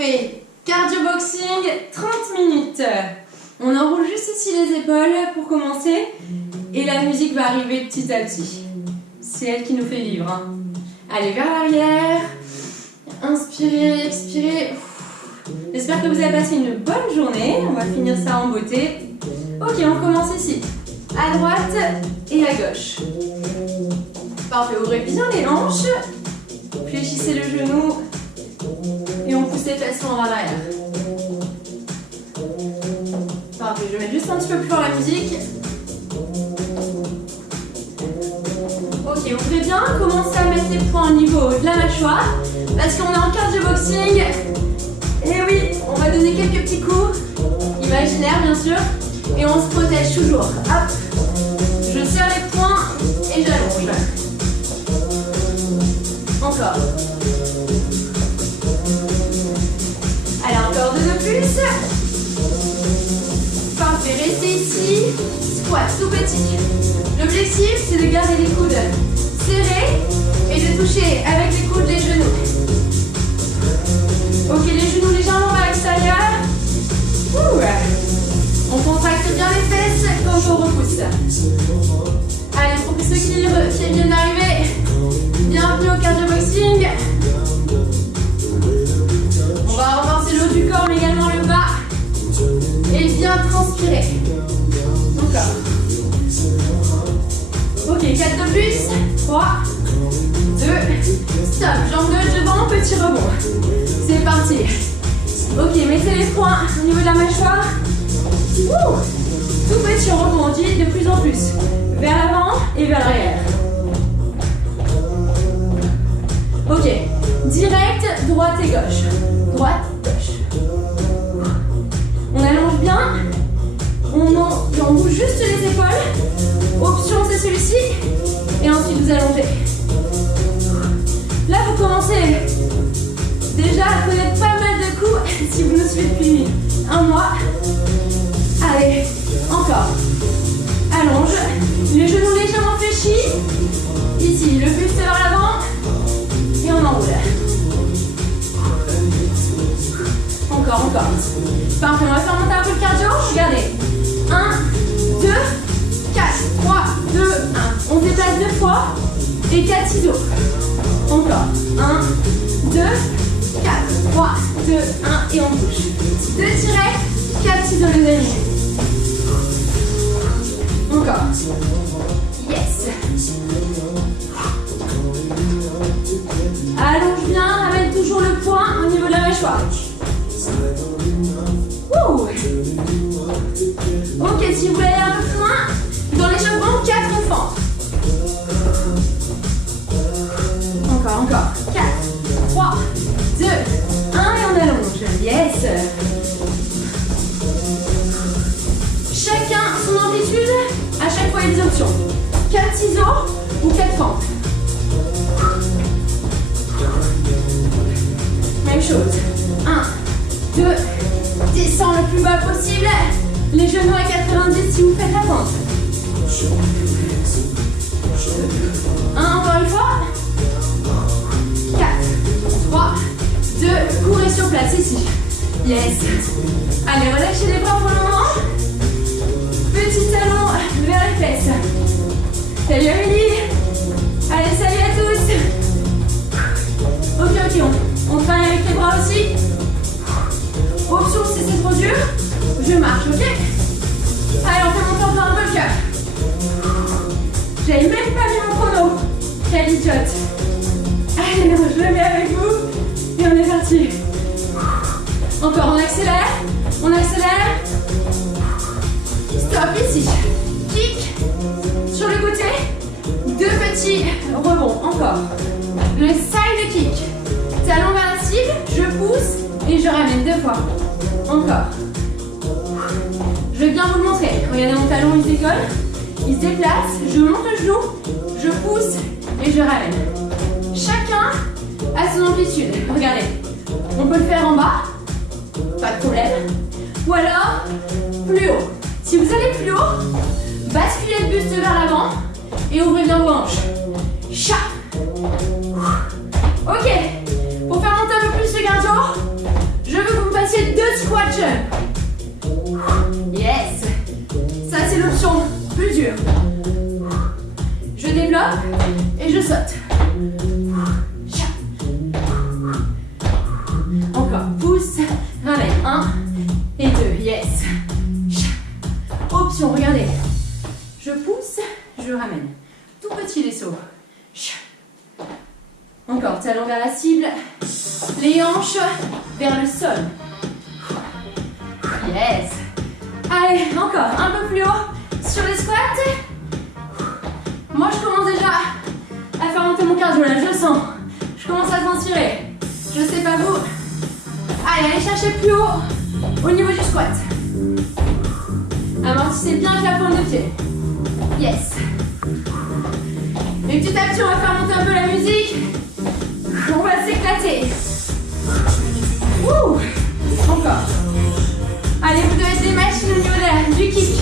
Parfait. Cardio boxing, 30 minutes. On enroule juste ici les épaules pour commencer. Et la musique va arriver petit à petit. C'est elle qui nous fait vivre. Hein. Allez, vers l'arrière. Inspirez, expirez. J'espère que vous avez passé une bonne journée. On va finir ça en beauté. Ok, on commence ici. À droite et à gauche. Parfait, ouvrez bien les hanches. Fléchissez le genou. Et on pousse les fesses vers l'arrière. Parfait, je vais mettre juste un petit peu plus fort la musique. Ok, ouvrez bien. Commencez à mettre les poings au niveau de la mâchoire. Parce qu'on est en cardio boxing. Et oui, on va donner quelques petits coups. Imaginaires, bien sûr. Et on se protège toujours. Hop. Je serre les poings et j'allonge. Encore. Allez, encore deux de plus. Parfait, restez ici. Squat tout petit. L'objectif, c'est de garder les coudes serrés et de toucher avec les coudes les genoux. Ok, les genoux légèrement à l'extérieur. On contracte bien les fesses quand on repousse. Allez, pour ceux qui viennent d'arriver, bienvenue au cardio boxing. On va renforcer le haut du corps mais également le bas. Et bien transpirer. Encore. Ok, 4 de plus. 3, 2, stop. Jambe gauche devant, petit rebond. C'est parti. Ok, mettez les poings au niveau de la mâchoire. Tout petit, on rebondit de plus en plus. Vers l'avant et vers l'arrière. Ok, direct, droite et gauche. Droite, gauche. On allonge bien. On bouge juste les épaules. Option, c'est celui-ci. Et ensuite, vous allongez. Là, vous commencez déjà à connaître pas mal de coups si vous nous suivez depuis un mois. Allez, encore. Allonge. Les genoux légèrement fléchis. Ici, le buste vers l'avant. Et on enroule. Encore. Parfait, on va faire monter un peu le cardio. Regardez. 1, 2, 4, 3, 2, 1. On se déplace 2 fois. Et 4 ciseaux. Encore. 1, 2, 4, 3, 2, 1. Et on bouge. 2 directs, 4 ciseaux les amis. Encore. Yes. Allonge bien, ramène toujours le poing au niveau de la mâchoire. Ok, si vous voulez aller un peu plus loin, dans l'échauffement, 4 on fend. Encore. 4, 3, 2, 1 et on allonge. Yes. Chacun son amplitude, à chaque fois il y a des options. 4 ciseaux ou 4 fentes. Même chose. 1, 2, descends le plus bas possible. Les genoux à 90 si vous faites la pente. 1, encore une fois. 4, 3, 2, courez sur place ici. Yes. Allez, relâchez les bras pour le moment. Petit talon vers les fesses. Salut Amélie. Allez, salut à tous. Ok, on travaille avec les bras aussi. Option si c'est trop dur, je marche, ok? Allez, on fait monter encore un peu le cœur. J'avais même pas mis mon chrono. Quelle idiote. Allez, je le mets avec vous. Et on est parti. Encore, on accélère. Stop, ici. Kick. Sur le côté. 2 petits rebonds, encore. Le side kick. Talon vers la cible, je pousse et je ramène 2 fois. Encore. Je vais bien vous le montrer. Regardez mon talon, il se décolle. Il se déplace, je monte le genou, je pousse et je ramène. Chacun a son amplitude. Regardez. On peut le faire en bas, pas de problème. Ou alors, plus haut. Si vous allez plus haut, basculez le buste vers l'avant et ouvrez bien vos hanches. Chat. Ok. Pour faire monter un peu plus le cardio, je Encore, pousse, ramène. 1 et 2, yes. Option, regardez. Je pousse, je ramène. Tout petit les sauts. Encore, talon vers la cible. Les hanches vers le sol. Yes. Allez, encore, un peu plus haut sur les squats. Moi, je commence déjà à faire monter mon cardio, là, je le sens. Je commence à transpirer. Je sais pas vous. Allez, allez chercher plus haut au niveau du squat. Amortissez bien avec la pointe de pied. Yes. Et petit à petit, on va faire monter un peu la musique. On va s'éclater. Ouh. Encore. Allez, vous devez être des machines au niveau du kick.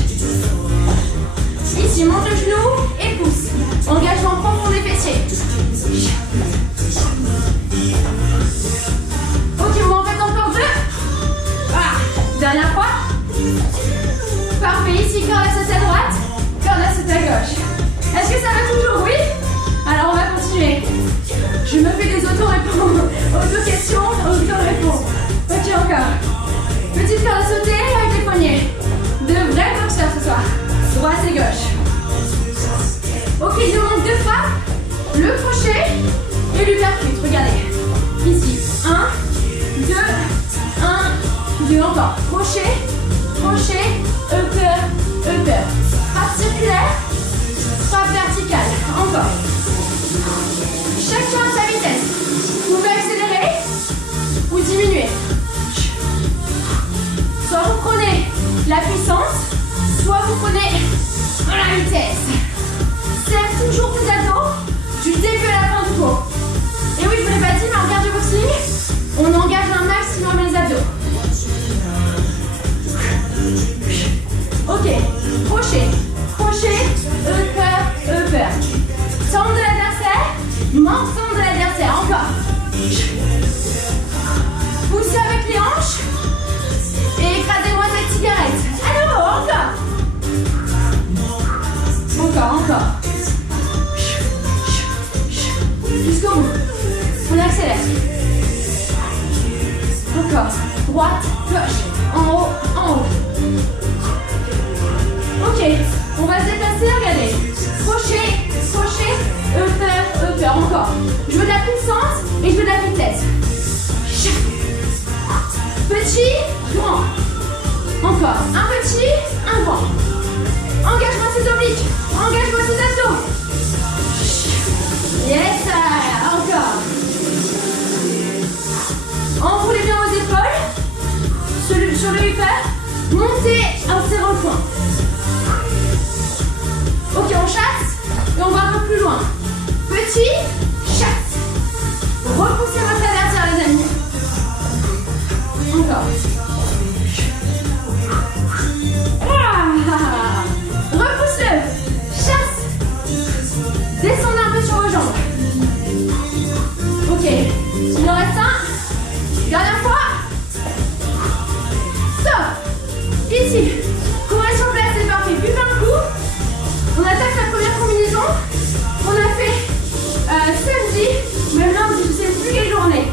Ici, monte le genou et pousse. Engagement profond des fessiers. Ok, vous en faites encore 2. Voilà. Dernière fois. Parfait. Ici, corde à sauter à droite, corde à sauter à gauche. Est-ce que ça va toujours? Oui. Alors, on va continuer. Je me fais des auto-réponses. Auto-questions, auto-réponses. Ok, encore. Petite corde à sauter avec les poignets. De vrais boxeurs ce soir. Droite et gauche. Ok, il demande 2 fois le crochet et l'uppercut. Regardez. Ici. 1, 2, 1, 2. Encore. Crochet, crochet, upper, upper. Frappe circulaire, frappe verticale. Encore. Chacun à sa vitesse. Vous pouvez accélérer ou diminuer. Soit vous prenez la puissance, soit vous prenez la vitesse. Serre toujours tes abdos du début à la fin du cours. Et oui, je ne vous l'ai pas dit, mais en cardio boxing, on engage un maximum les abdos. Ok, crochet, crochet, upper, upper. Centre de l'adversaire, menton de l'adversaire. Encore. Poussez avec les hanches et écrasez-moi cette cigarette. À nouveau, encore. Encore, encore. Jusqu'au bout. On accélère. Encore. Droite, gauche. En haut, en haut. Ok. On va se déplacer, regardez. Crochet, crochet, upper, upper. Encore. Je veux de la puissance et je veux de la vitesse. Petit, grand. Encore. Un petit, un grand. Engage-moi ses obliques. Engage-moi ses abdos. Yes, encore. Enroulez bien vos épaules. Sur le upper. Montez un serre au point. Ok, on chasse et on va un peu plus loin. Petit, chasse. Repoussez votre adversaire, les amis. Encore. Ah, repousse-le. Chasse. Descendez un peu sur vos jambes. Ok. Il en reste un. Dernière fois. Stop. Ici. Courez sur place, c'est parfait. Buvez un coup. On attaque la première combinaison. On a fait samedi, même lundi, je sais plus quelle journée.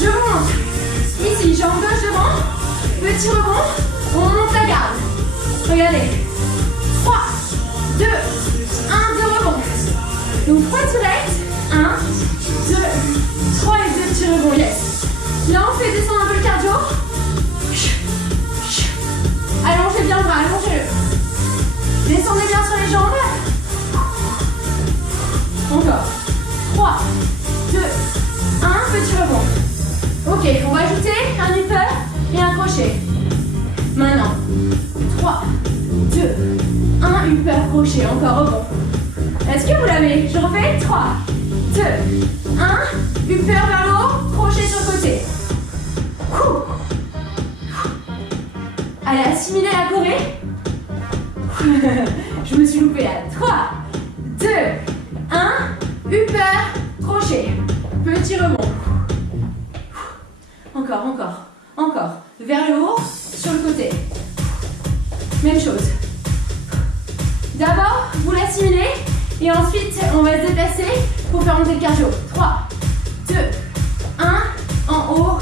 Je monte. Ici, jambe gauche devant. Petit rebond. On monte la garde. Regardez. 3, 2, 1, 2 rebonds. Donc 3 directs. 1, 2, 3 et 2 petits rebonds. Yes. Là, on fait descendre un peu le cardio. Allongez bien le bras, allongez-le. Descendez bien sur les jambes. Encore. 3, 2, 1, petit rebond. Ok, on va ajouter un upper et un crochet. Maintenant, 3, 2, 1, upper, crochet, encore rebond. Est-ce que vous l'avez? Je refais. 3, 2, 1, upper vers le haut, crochet sur le côté. Allez, assimilez la Corée. Je me suis loupée là. 3, 2, 1, upper, crochet. Petit rebond. Encore, encore, encore. Vers le haut, sur le côté. Même chose. D'abord, vous l'assimilez et ensuite, on va se déplacer pour faire monter le cardio. 3, 2, 1, en haut,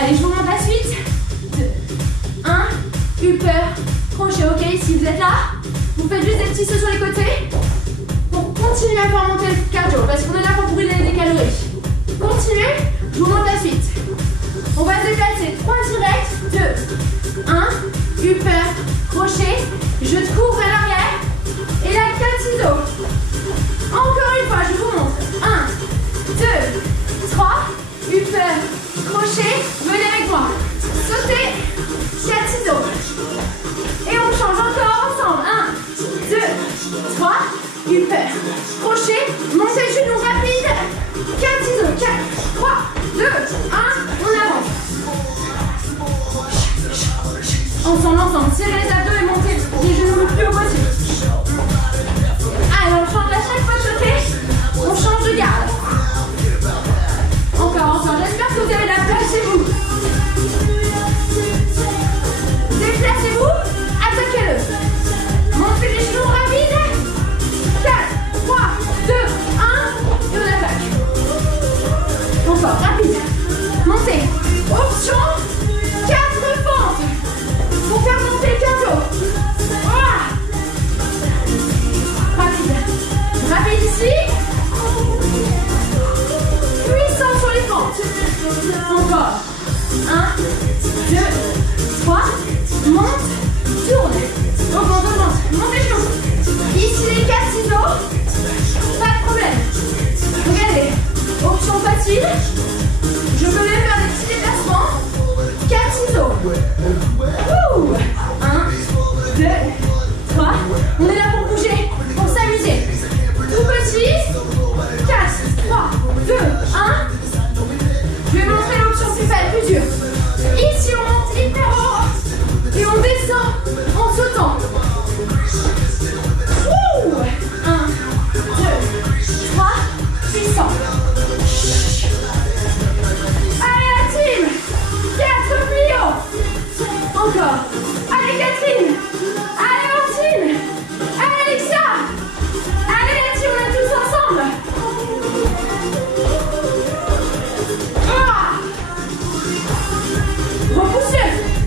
Allez, je vous montre la suite. 2, 1, upper, crochet. Ok, ici vous êtes là. Vous faites juste des petits sauts sur les côtés pour continuer à faire monter le cardio parce qu'on est là pour brûler des calories. Continuez, je vous montre la suite. On va se déplacer 3 directs. 2, 1, upper, crochet. Je cours vers l'arrière. Et là, 4 ciseaux. Encore une fois, je vous montre. 1, 2, 3, upper, crochet. Venez avec moi. Sautez, 4 ciseaux. Et on change encore ensemble. 1, 2, 3, upper, crochet. Montez le genou rapide. 4 ciseaux. 4, 3, 2, 1. On avance. Ensemble, ensemble. Tirez les abdos et montez les genoux le plus haut possible. Allez, on change à chaque fois de côté. On change de garde. Encore. J'espère que vous avez la place chez vous. Déplacez-vous. Attaquez-le. Montez les genoux rapides. 4, 3, 2, 1. Et on attaque. Encore. Rapide. Montez. Option. 4 fentes. Pour faire monter le cardio. Rapide ici. Puissant sur les fentes. Encore. 1, 2, 3. Monte. Tourne. Augmente. Monte les genoux. Ici les 4 ciseaux. Pas de problème. Regardez. Option facile. Je peux même faire des petits déplacements. 4 ciseaux. 1, 2, 3. On est là pour bouger. Pour s'amuser. Tout petit. 4, 3, 2, 1. Je vais montrer l'option plus dure. Ici, on monte hyper haut. Et on descend en sautant. 1, 2, 3. Puissant. Allez, la team. 4 plus haut. Encore. Allez, Catherine. Allez, Martine. Allez, Alexa. Allez, la team, on est tous ensemble. Repousse-le.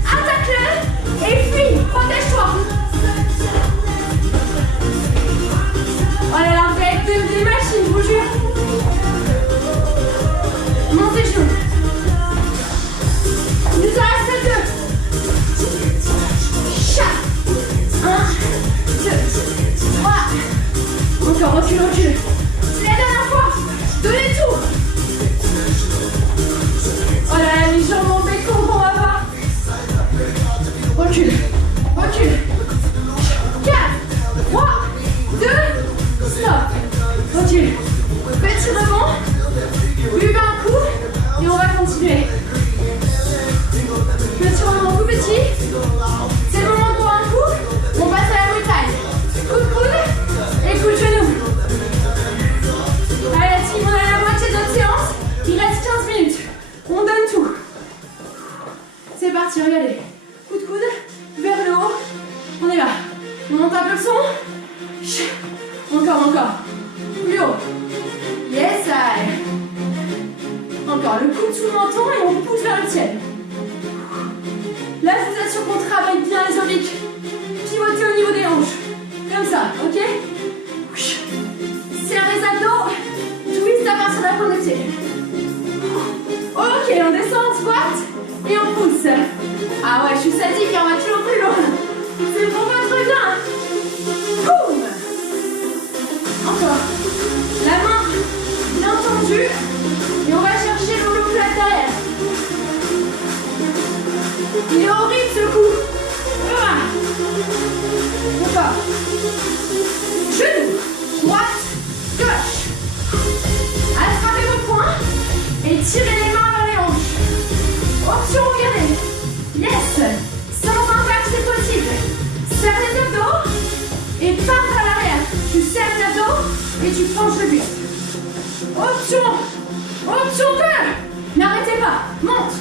Attaque-le. Et fuis. Protège-toi. Oh là là, vous êtes des machines, je vous jure. Montez les genoux. Il nous en reste 2. 1, 2, 3. Encore, recule. C'est la dernière fois. Donnez tout. Oh là là, les jambes en béton qu'on va pas. Recule. 4, 3, 2, stop. Recule. Petit rebond. Buvez un coup. Et on va continuer. Petit rebond tout petit. C'est le moment pour un coup. On passe à la brutaille. Coup de coude et coup de genou. Allez, la team, on est à la moitié de notre séance. Il reste 15 minutes. On donne tout. C'est parti, regardez. Coup de coude vers le haut. On est là. On monte un peu le son. Encore. Plus haut. Yes, allez. Encore. Le coude sous le menton et on pousse vers le ciel. Là, je vous assure qu'on travaille bien les obliques. Pivotez au niveau des hanches. Comme ça, ok? Serre les abdos. Twist à partir de la pointe de pied. Ok, on descend en squat et on pousse. Ah ouais, je suis sadique et on va toujours plus loin. C'est pour votre bien. Boum. Encore. La main bien tendue. Et on va chercher l'omoplate derrière. Il est horrible ce coup. Encore. Genou. Droite. Gauche. Attrapez vos poings. Et tirez les mains vers les hanches. Option, regardez. Yes. Sans impact, c'est possible. Serre les abdos. Et pars vers l'arrière. Tu serres les abdos. Et tu penches le buste. Option 2. N'arrêtez pas. Monte.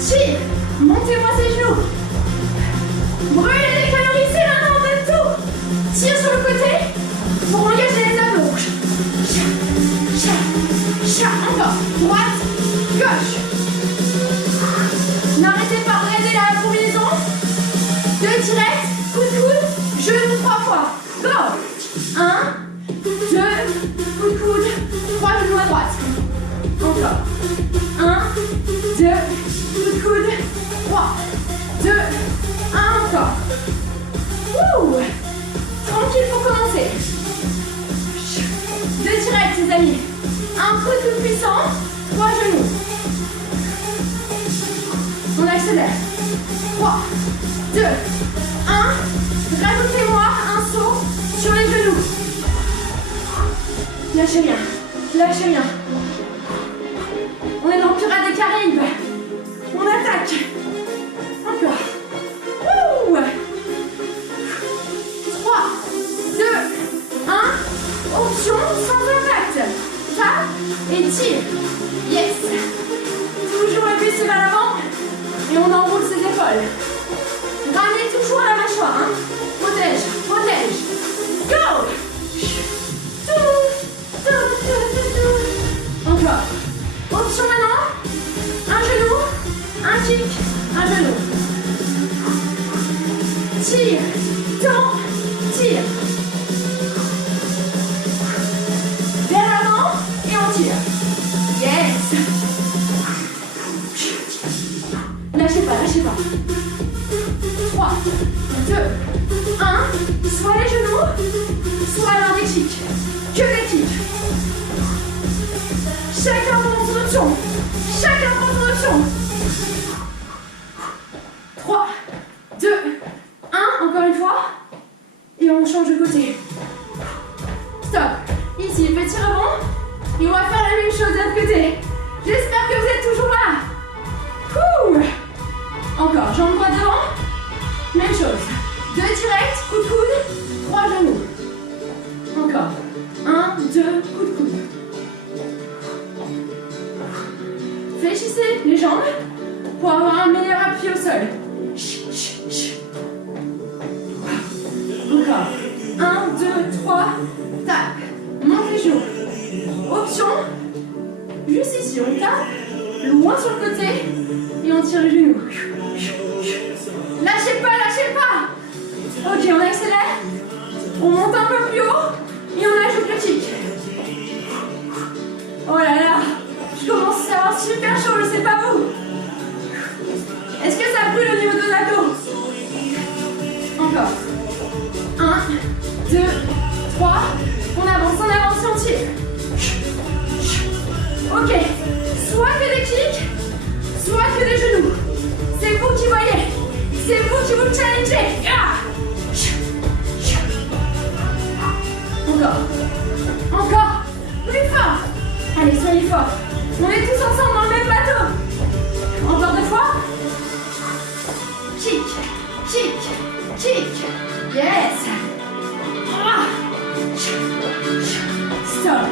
Tire. Montez-moi ces genoux. Brûlez les calories, c'est maintenant, on donne tout. Tire sur le côté pour engager les abdos. Encore. Droite, gauche. tirettes, coup de coude, genou 3 fois. Go. 1, 2, coup de coude, 3 genoux à droite. Encore. 1, 2, coup de coude, 3, 2, 1, encore. Ouh. Tranquille pour commencer. 2 tirettes, les amis. Un coup de coude puissant, 3 genoux. On accélère. 3, 2, 1. Rajoutez-moi un saut sur les genoux. Lâchez rien. Lâchez rien. On est dans le Pirates des Caraïbes. On attaque. Encore. Ouh. 3, 2, 1. Option sans impact. Tape et tire. Yes. Toujours le buste vers l'avant. Et on enroule ses épaules. Ramenez toujours la mâchoire. Hein. Protège, protège. Go. Encore. Option maintenant. Un genou, un kick, un genou. Tire, tends, tire. Vers l'avant et on tire. Yes. Lâchez pas, lâchez pas. 3, 2, 1. Soit les genoux, soit alors des kicks. Que des kicks. Chacun pour son option. Chacun pour son option. 3, 2, 1. Encore une fois. Et on change de côté. Stop. Ici, petit rebond. Et on va faire la même chose de l'autre côté. J'espère que vous êtes toujours là. Ouh. Encore, jambes droite devant. Même chose. 2 directs, coup de coude, 3 genoux. Encore. 1, 2, coup de coude. Fléchissez les jambes pour avoir un meilleur appui au sol. Encore. 1, 2, 3. Tape. Monte les genoux. Option. Juste ici, on tape. Loin sur le côté. Et on tire les genoux. Lâchez pas, lâchez pas. Ok, on accélère. On monte un peu plus haut. Et on ajoute le kick. Oh là là. Je commence à avoir super chaud, je sais pas vous. Est-ce que ça brûle au niveau de l'abdos? Encore. 1, 2, 3. On avance et on tire. Ok. Soit que des kicks, soit que des genoux. C'est vous qui voyez. C'est vous qui vous challengez. Encore. Encore. Plus fort. Allez, soyez forts. On est tous ensemble dans le même bateau. Encore 2 fois. Kick, kick, kick. Yes. Stop.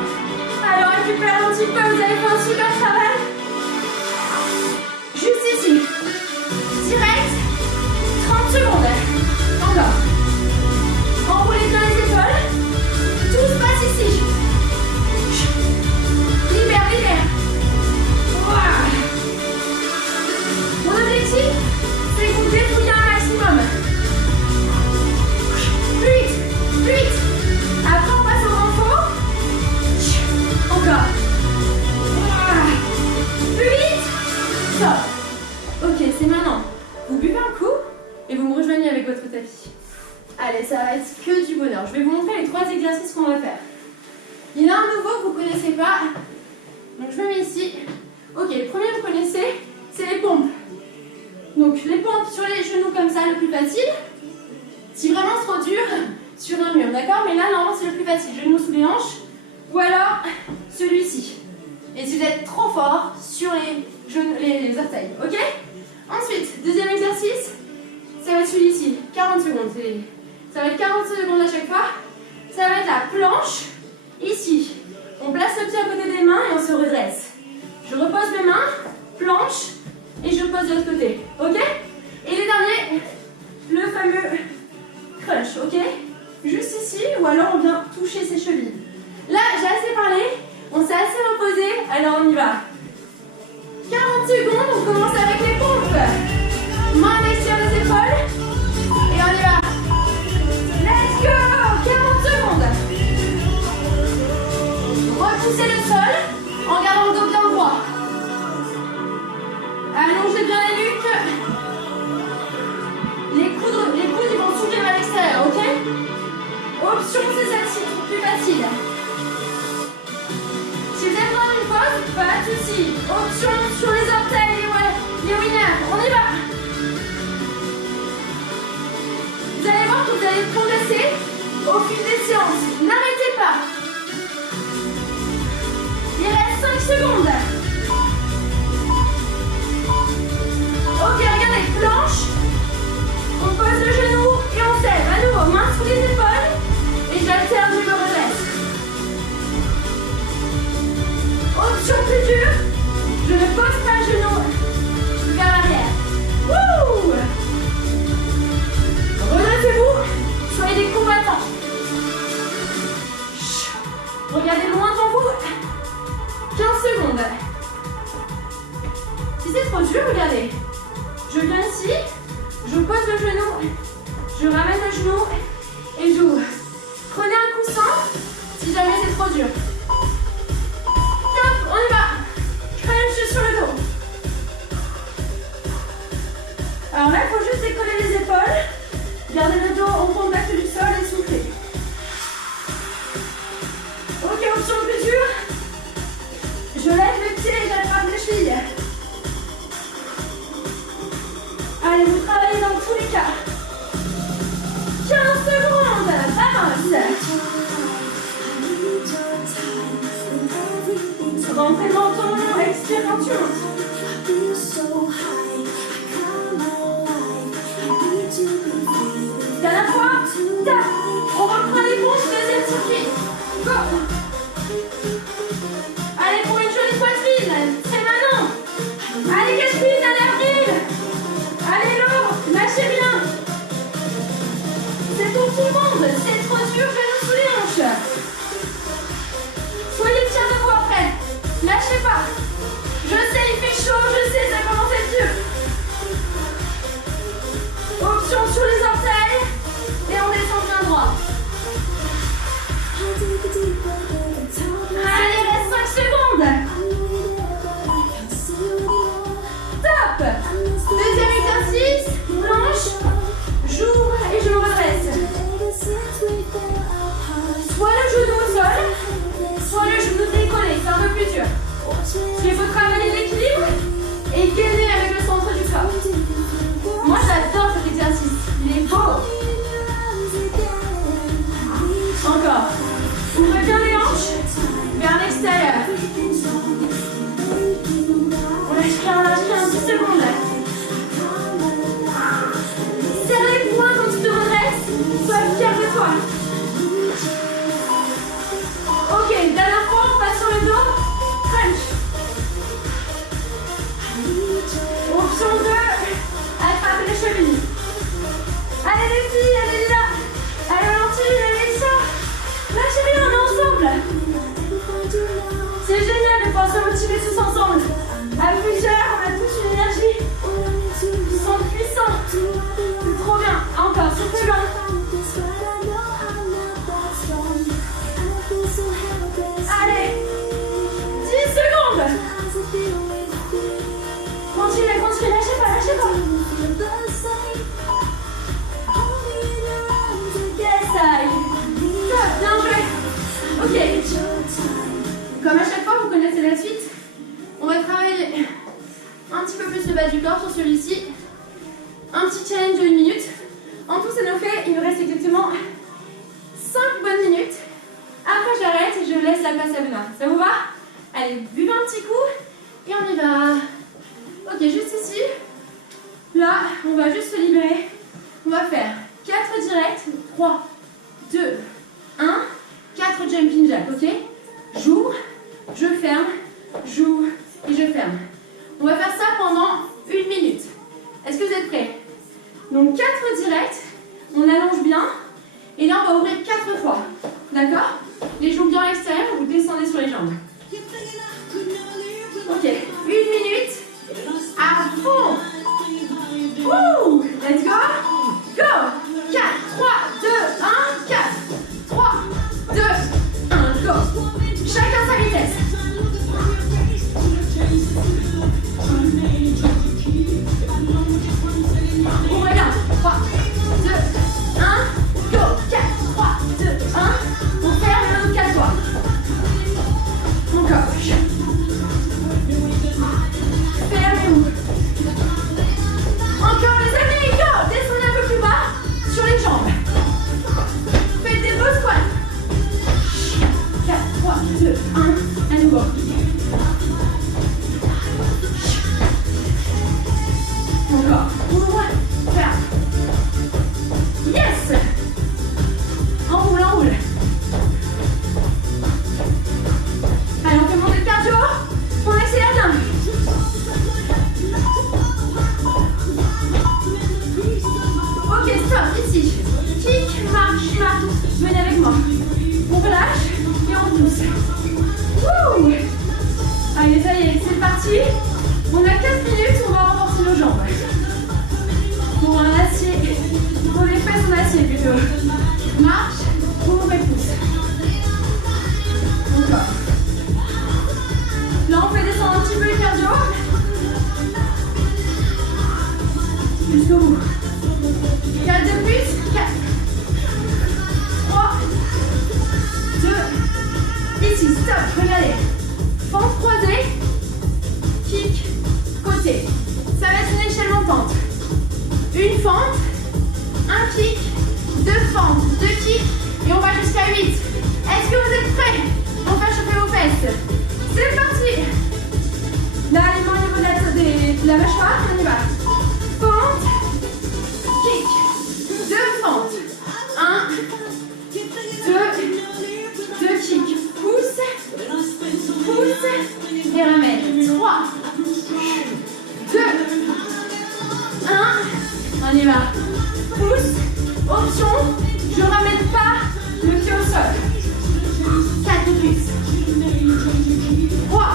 Alors récupérez un petit peu, vous avez fait un super travail. Juste ici. Direct. 30 secondes. Encore. Enroulez bien les épaules. Tout se passe ici. Libère, libère. Wow. Mon objectif, c'est que vous défouillez un maximum. 8. Après, on passe au renfort. Encore. 8. Stop. Ok, c'est maintenant. Vous buvez un coup et vous me rejoignez avec votre tapis. Allez, ça va être que du bonheur. Je vais vous montrer les 3 exercices qu'on va faire. Il y en a un nouveau que vous ne connaissez pas. Donc je me mets ici. Ok, le premier que vous connaissez, c'est les pompes. Donc les pompes sur les genoux comme ça, le plus facile. Si vraiment c'est trop dur, sur un mur, d'accord? Mais là, normalement, c'est le plus facile. Genoux sous les hanches. Ou alors, celui-ci. Et si vous êtes trop fort, sur les genoux, les orteils, ok? Ensuite, deuxième exercice, ça va être celui-ci. 40 secondes. Ça va être 40 secondes à chaque fois. Ça va être la planche, ici. On place le pied à côté des mains et on se redresse. Je repose mes mains, planche, et je pose de l'autre côté, ok? Et les derniers, le fameux crunch, ok? Juste ici, ou alors on vient toucher ses chevilles. Là, j'ai assez parlé, on s'est assez reposé, alors on y va. 40 secondes, on commence avec les pompes. Main à l'extérieur des épaules, et facile. Si vous avez besoin d'une pause, pas de soucis. Option sur les orteils, les winners. On y va. Vous allez voir que vous allez progresser au fil des séances. N'arrêtez pas. Il reste 5 secondes. Ok, regardez, planche. On pose le genou et on serre. À nouveau, main sous les épaules. Et j'alterne, je me redresse. Option plus dure. Je ne pose pas le genou vers l'arrière. Wouh! Redressez-vous. Soyez des combattants. Regardez loin devant vous. 15 secondes. Si c'est trop dur, regardez. Je viens ici, je pose le genou, je ramène le genou et j'ouvre. Prenez un coussin si jamais c'est trop dur. Top, on y va. Crunch sur le dos. Alors là, il faut juste décoller les épaules. Gardez le dos en contact du sol et soufflez. Ok, option plus dure. Je lève le pied et j'attrape les chevilles. Allez, vous travaillez dans tous les cas. 15 secondes, balance. Rentrez dans ton expire quand tu montes. Dernière fois, tap. On reprend les comptes, deuxième circuit. Go. Allez, pour une jolie poitrine, c'est maintenant. Allez, Catherine, allez, Avril. Allez, Laure, lâchez bien. C'est pour tout le monde. C'est trop dur, genoux sous les hanches. Soyez fiers de vous après. Lâchez pas. Je sais, il fait chaud, je sais, ça commence à être dur. Option sur les orteils. Et on descend bien droit. Allez, il reste 5 secondes. Top. Deuxième exercice, planche, j'ouvre et je me redresse. Soit le genou au sol, soit le genou décollé, c'est un peu plus dur. Il faut travailler l'équilibre et gainer avec le centre du corps. Moi j'adore cet exercice, il est beau. Encore. Ouvrez bien les hanches vers l'extérieur. On lâche bien 10 secondes. Serre les poings quand tu te redresses. Sois fier de toi. Ok, dernière fois, on passe sur le dos. Crunch. Option 2. Attrape les chevilles. Allez les filles, allez là. Allez Valentine, allez ça. Lâchez bien, on est ensemble. C'est génial de pouvoir se motiver tous ensemble. À plusieurs, on a tous une énergie. Ils sont puissants. C'est trop bien. Encore, soufflez bien. Allez. 10 secondes. Continuez, continuez. Lâchez pas, lâchez pas. Yes, aïe. Bien joué. Ok. Comme à chaque fois, vous connaissez la suite. On va travailler un petit peu plus le bas du corps sur celui-ci. Un petit challenge de 1 minute. En tout, ça nous fait, il nous reste exactement 5 bonnes minutes. Après, j'arrête et je laisse la place à Benoît. Ça vous va? Allez, buvez un petit coup et on y va. Ok, juste ici. Là, on va juste se libérer. On va faire 4 directs. 3, 2, 1. 4 jumping jacks, ok? J'ouvre, je ferme, j'ouvre et je ferme. On va faire ça pendant 1 minute. Est-ce que vous êtes prêts? Donc 4 directs, on allonge bien. Et là, on va ouvrir 4 fois. D'accord? Les genoux bien à l'extérieur, vous descendez sur les jambes. Ok, 1 minute. À fond. Wouh! Let's go! Go! 4, 3, 2, 1, 4. 3, 2, 1, go! Chacun sa vitesse. Ouvrez bien. 3, 2, 1, go! 4, 3, 2, 1. On ferme le On a 4 minutes, on va renforcer nos jambes. Pour un acier, pour les fesses en acier plutôt. Marche, ouvre et pousse. Encore. Là, on fait descendre un petit peu le cardio. Jusqu'au bout. 4 de plus. 4. 3. 2. Ici, stop. Regardez. Fente croisée. Kick. Côté. Ça va être une échelle montante. Une fente. Un kick. 2 fentes. 2 kicks. Et on va jusqu'à 8. Est-ce que vous êtes prêts? On va chauffer vos fesses. C'est parti. Là, les mains au niveau de la mâchoire. On y va. Fente. Kick. 2 fentes. 1. 2. 2 kicks. Pousse. Pousse. Et ramène. 3. 2. 1. On y va. Pousse. Option. Je ne ramène pas le pied au sol. 4 de plus. 3.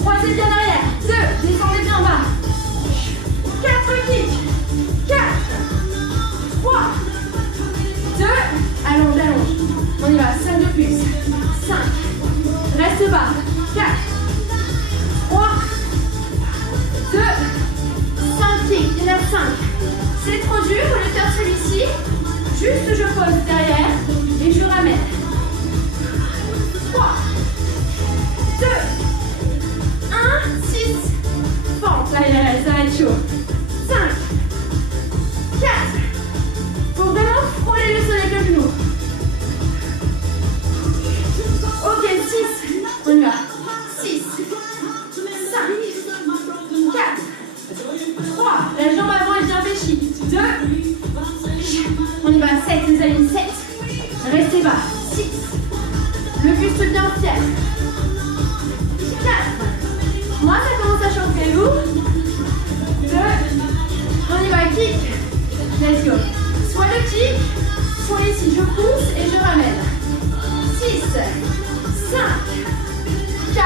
Croisez bien arrière. 2. Descendez bien bas. 4 kicks. 4. 3. 2. Allonge, allonge. On y va. 5 de plus. 5. Reste bas. 4. 3. 2. 5 kicks. Il y en a 5. C'est trop dur. Au lieu de faire celui-ci, juste je pose derrière et je ramène. 3. 2. 1. 6. Fente. Là, ça va être chaud. 5. 4. Faut vraiment frôler le sol avec le genou. Ok, 6. On y va. 6. 5. 4. 3. La jambe avant est bien fléchie. 2. On y va. 7, les amis. 7. Restez bas. 6. Le buste bien fier. 4. Moi, ça commence à chauffer. Lourd. 2. On y va. Kick. Let's go. Soit le kick, soit ici. Je pousse et je ramène. 6. 5. 4.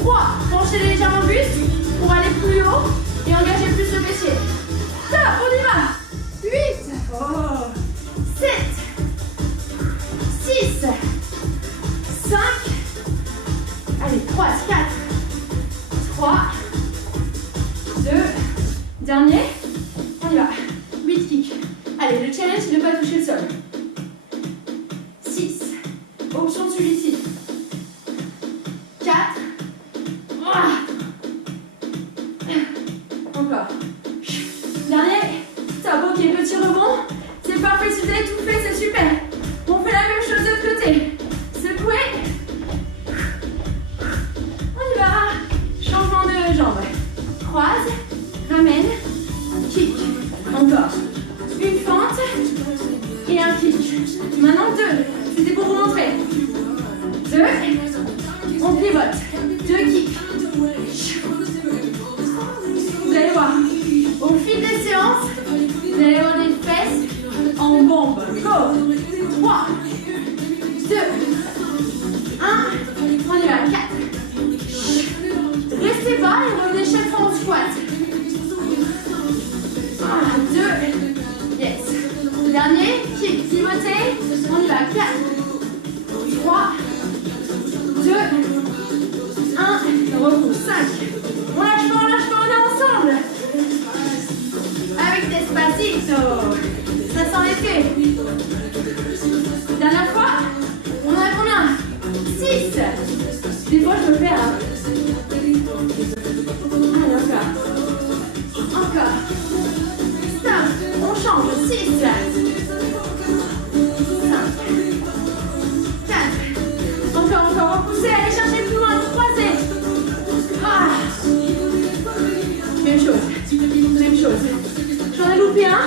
3. Penchez légèrement le buste pour aller plus haut et engager plus le fessier. Top. On y va. 8. Oh. 7. 6. 5. Allez, 3, 4. 3. 2. Dernier. On y va. 8 kicks. Allez, le challenge, c'est de ne pas toucher le sol. 6. Option celui-ci. 4. Encore. Dernier. Top, ok, petit rebond. C'est parfait, si vous avez tout fait, c'est super. On fait la même chose de l'autre côté. Secouez. On y va. Changement de jambe. Croise. Ramène. Kick. Encore. Une fente. Et un kick. Maintenant 2. C'était pour vous montrer. 2. On pivote. 2 kicks. Vous allez voir. Au fil des séances, vous allez avoir des fesses en bombe. Go. 3. 2. 1. On y va. 4. Restez bas et revenez chaque fois en squat. 1, 2. Yes. Dernier. Kick. Pivotez. On y va. 4. 3. 2. 1. Repousse. 5. On lâche pas, on est ensemble. Avec Despacito. Ça sent l'effet. Dernière fois. On en a combien? 6. Des fois je me perds. Allez, encore. Stop. On change. 6. 5. 4. Encore. Repoussez. Allez chercher plus loin. Croisez. Ah. Même chose. J'en ai loupé un.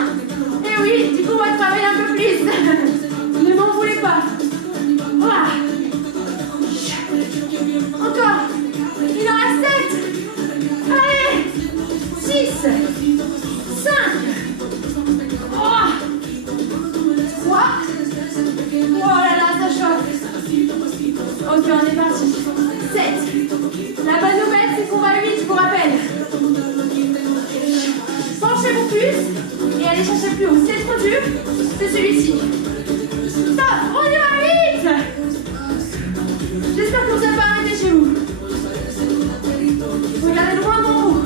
Et oui, du coup, on va travailler un peu plus. Ne m'en voulez pas. Voilà. Encore. Il en reste 7. Allez. 6. 5. 3. Oh là là, ça chauffe. Ok, on est parti. 7. La bonne nouvelle, c'est qu'on va 8 Allez, cherchez plus haut. Si c'est trop dur, c'est celui-ci. Stop, on y va vite. J'espère que vous n'avez pas arrêté chez vous. Regardez loin devant vous.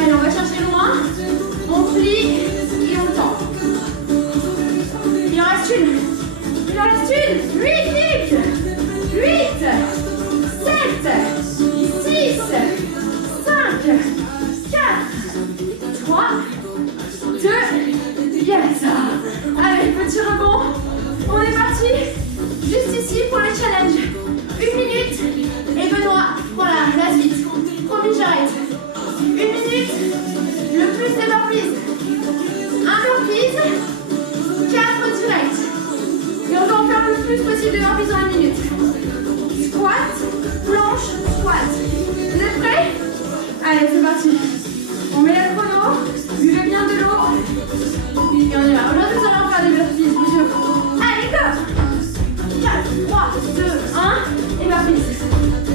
Allez, on va chercher loin. On plie et on tend. Il en reste une. Il en reste une. 8 kicks. 8, 7, 6, 5, 4, 3, 2, yes. Allez, petit rebond. On est parti. Juste ici pour le challenge. 1 minute. Et Benoît, voilà, la suite. Promis, j'arrête. 1 minute. Le plus de burpees. 1 burpees. 4 directs. Et on doit en faire le plus possible de burpees en 1 minute. Squat, planche, squat. Vous êtes prêts? Allez, c'est parti. On met la chrono. Buvez bien de l'eau. Et on y va. Aujourd'hui, nous allons faire des burpees, je vous jure. Allez, go! 4, 3, 2, 1. Et burpees.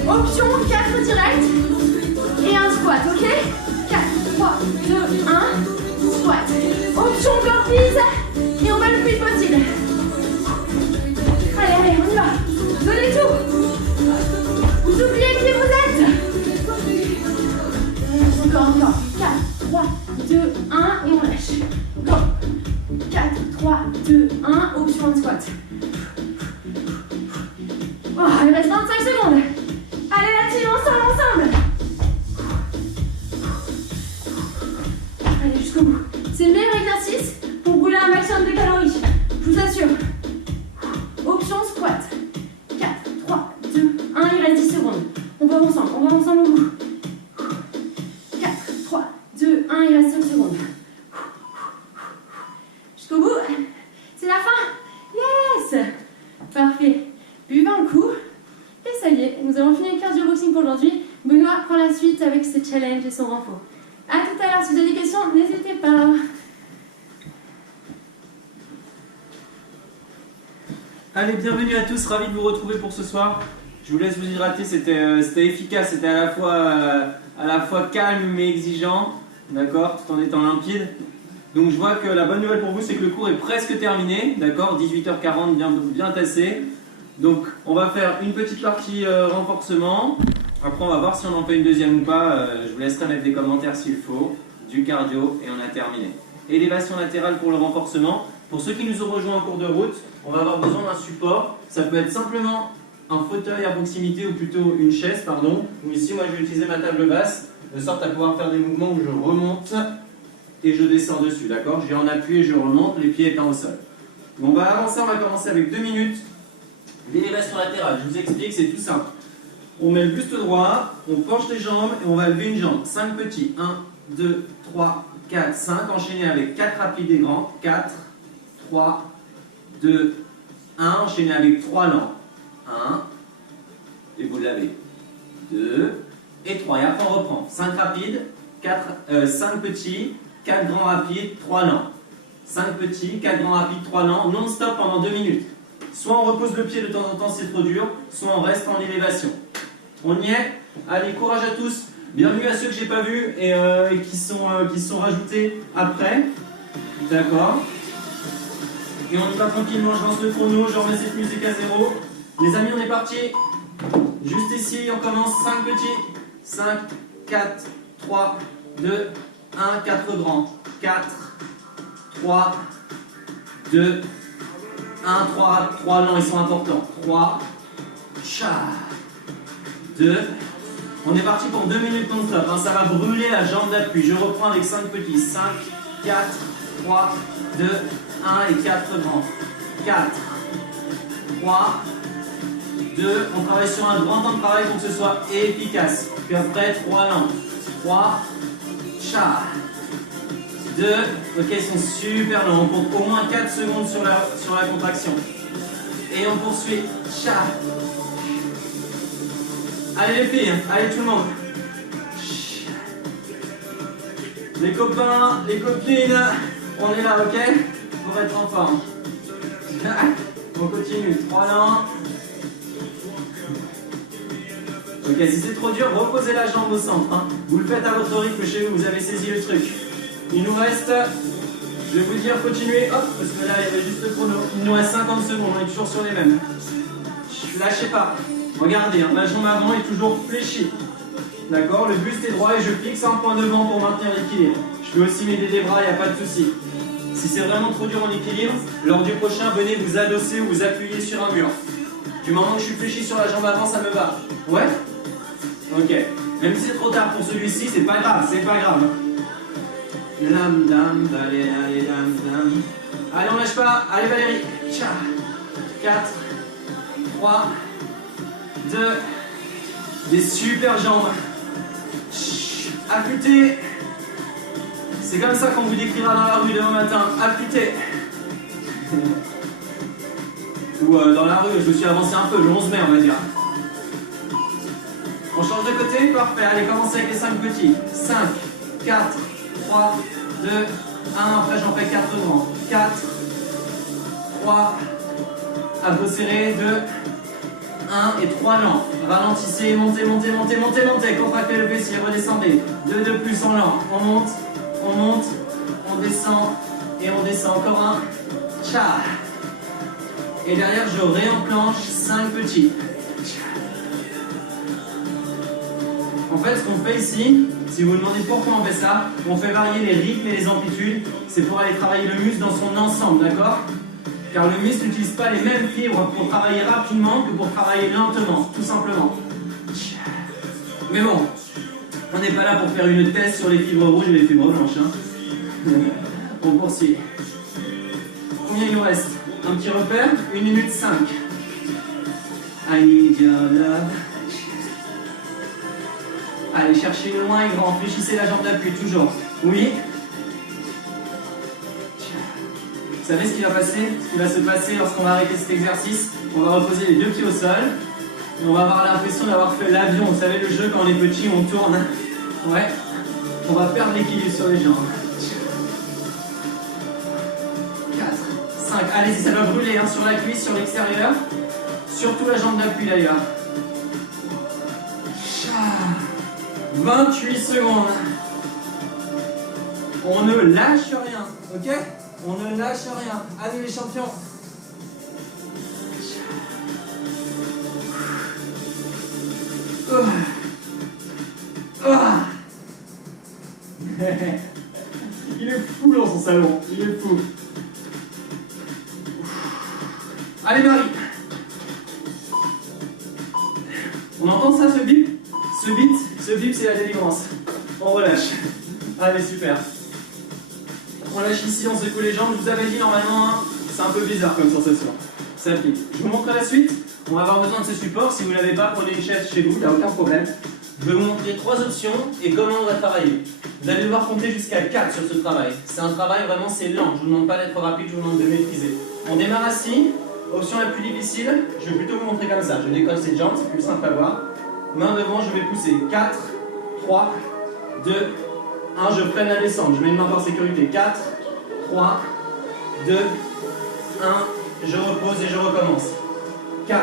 Option 4 directs. Et un squat, ok? 4, 3, 2, 1. Squat. Option burpees. Et on va le plus possible. Allez, allez, on y va. Donnez tout. Vous oubliez qui vous êtes. Encore. 4, 3, 2, 1. Et on lâche. Go. 4, 3, 2, 1. Option squat. Oh, il reste 25 secondes. Allez la team, ensemble. Allez, jusqu'au bout. C'est le meilleur exercice pour brûler un maximum de calories. Je vous assure. Option squat. 4, 3, 2, 1. Il reste 10 secondes. On va ensemble au bout. 4, 3, 2, 1. Il reste 5 secondes. Jusqu'au bout. C'est la fin. Yes. Parfait. Buvez un coup. Et ça y est, nous avons fini le cardio boxing pour aujourd'hui. Benoît prend la suite avec ses challenges et son renfort. A tout à l'heure, si vous avez des questions, n'hésitez pas. Allez, bienvenue à tous, ravi de vous retrouver pour ce soir. Je vous laisse vous hydrater, c'était efficace, c'était à la fois calme mais exigeant, d'accord, tout en étant limpide. Donc je vois que la bonne nouvelle pour vous, c'est que le cours est presque terminé, d'accord, 18h40, bien tassé. Donc on va faire une petite partie renforcement. Après on va voir si on en fait une deuxième ou pas. Je vous laisserai mettre des commentaires s'il faut. Du cardio et on a terminé. Élévation latérale pour le renforcement. Pour ceux qui nous ont rejoints en cours de route, on va avoir besoin d'un support. Ça peut être simplement un fauteuil à proximité ou plutôt une chaise, pardon. Ou ici, moi je vais utiliser ma table basse de sorte à pouvoir faire des mouvements où je remonte et je descends dessus, d'accord? Je vais en appui et je remonte, les pieds étant au sol. Bon, bah avant ça, on va commencer avec 2 minutes d'élévation latérale. Je vous explique, c'est tout simple. On met le buste droit, on penche les jambes et on va lever une jambe. 5 petits. 1, 2, 3, 4, 5. Enchaîné avec 4 rapides et grands. 4, 3, 2, 1. Enchaîné avec 3 lents. 1. Et vous l'avez. 2 et 3. Et après on reprend. 5 rapides, 5 petits, 4 grands rapides, 3 lents. 5 petits, 4 grands rapides, 3 lents. Non-stop pendant 2 minutes. Soit on repose le pied de temps en temps si c'est trop dur, soit on reste en élévation. On y est? Allez, courage à tous. Bienvenue à ceux que j'ai pas vus et qui sont rajoutés après. D'accord. Et on y va tranquillement, je lance le chrono, je remets cette musique à 0. Les amis, on est parti. Juste ici, on commence 5 petits. 5, 4, 3, 2, 1, 4 grands. 4, 3, 2, 1, 3 lents, ils sont importants. 3, 2, on est parti pour 2 minutes non-stop. Hein, ça va brûler la jambe d'appui. Je reprends avec 5 petits. 5, 4, 3, 2, 1 et 4 grands. 4, 3, 2. On travaille sur un grand temps de travail pour que ce soit efficace. Puis après, 3 lents. 3, 2. Ok, ils sont super longs. On compte au moins 4 secondes sur la contraction. Et on poursuit. Allez les filles, allez tout le monde. Les copains, les copines, on est là, ok? Pour être en forme. On continue. 3 lents. Ok, si c'est trop dur, reposez la jambe au centre. Hein. Vous le faites à votre rythme chez vous, vous avez saisi le truc. Il nous reste, je vais vous dire, continuez, hop, parce que là il y avait juste le chrono. Il nous reste 50 secondes, on est toujours sur les mêmes. Lâchez pas. Regardez, hein, ma jambe avant est toujours fléchie. D'accord, le buste est droit et je fixe un point devant pour maintenir l'équilibre. Je peux aussi m'aider des bras, il n'y a pas de souci. Si c'est vraiment trop dur en équilibre, lors du prochain, venez vous adosser ou vous appuyer sur un mur. Du moment que je suis fléchi sur la jambe avant, ça me va. Ouais? Ok. Même si c'est trop tard pour celui-ci, c'est pas grave, c'est pas grave. Lam, dam, allez, allez, dam, dam. Allez, on lâche pas. Allez, Valérie. Tcha. 4, 3, 2, des super jambes. Affûtez. C'est comme ça qu'on vous décrira dans la rue demain matin. Affûtez. Ou dans la rue, je me suis avancé un peu, le 11 mai on va dire. On change de côté, parfait. Allez, commencez avec les 5 petits. 5, 4, 3, 2, 1. Après j'en fais 4 grands. 4, 3, abdos serrés, 2, 1 et 3 lents. Ralentissez, montez, montez, montez, montez, montez. Contractez le fessier, redescendez. 2 de plus en lent. On monte, on descend et on descend. Encore un. Tcha. Et derrière, je réenclenche 5 petits. En fait, ce qu'on fait ici, si vous vous demandez pourquoi on fait ça, on fait varier les rythmes et les amplitudes. C'est pour aller travailler le muscle dans son ensemble, d'accord? Car le muscle n'utilise pas les mêmes fibres pour travailler rapidement que pour travailler lentement, tout simplement. Mais bon, on n'est pas là pour faire une thèse sur les fibres rouges et les fibres blanches. Hein. On poursuit. Combien il nous reste? Un petit repère, 1 minute 5. I need your love. Allez, cherchez loin et grand. Fléchissez la jambe d'appui, toujours. Oui. Vous savez ce qui va passer? Ce qui va se passer lorsqu'on va arrêter cet exercice? On va reposer les 2 pieds au sol. Et on va avoir l'impression d'avoir fait l'avion. Vous savez, le jeu, quand on est petit, on tourne. Ouais. On va perdre l'équilibre sur les jambes. 4, 5. Allez-y, ça doit brûler hein, sur la cuisse, sur l'extérieur. Surtout la jambe d'appui d'ailleurs. 28 secondes. On ne lâche rien, ok? On ne lâche rien. Allez les champions. Il est fou dans son salon. Il est fou. Allez Marie. On entend ça, ce bip? Ce bip, c'est la délivrance. On relâche. Allez, super. On lâche ici, on secoue les jambes. Je vous avais dit, normalement, hein, c'est un peu bizarre comme sensation. Ça pique. Je vous montre la suite. On va avoir besoin de ce support. Si vous ne l'avez pas, prenez une chaise chez vous, il n'y a aucun problème. Je vais vous montrer 3 options et comment on va travailler. Vous allez devoir compter jusqu'à 4 sur ce travail. C'est un travail vraiment, c'est lent. Je ne vous demande pas d'être rapide, je vous demande de maîtriser. On démarre assis. Option la plus difficile, je vais plutôt vous montrer comme ça. Je décolle cette jambe, c'est plus simple à voir. Main devant, je vais pousser. 4, 3, 2, 1. Je freine la descente. Je mets une main par sécurité. 4, 3, 2, 1. Je repose et je recommence. 4,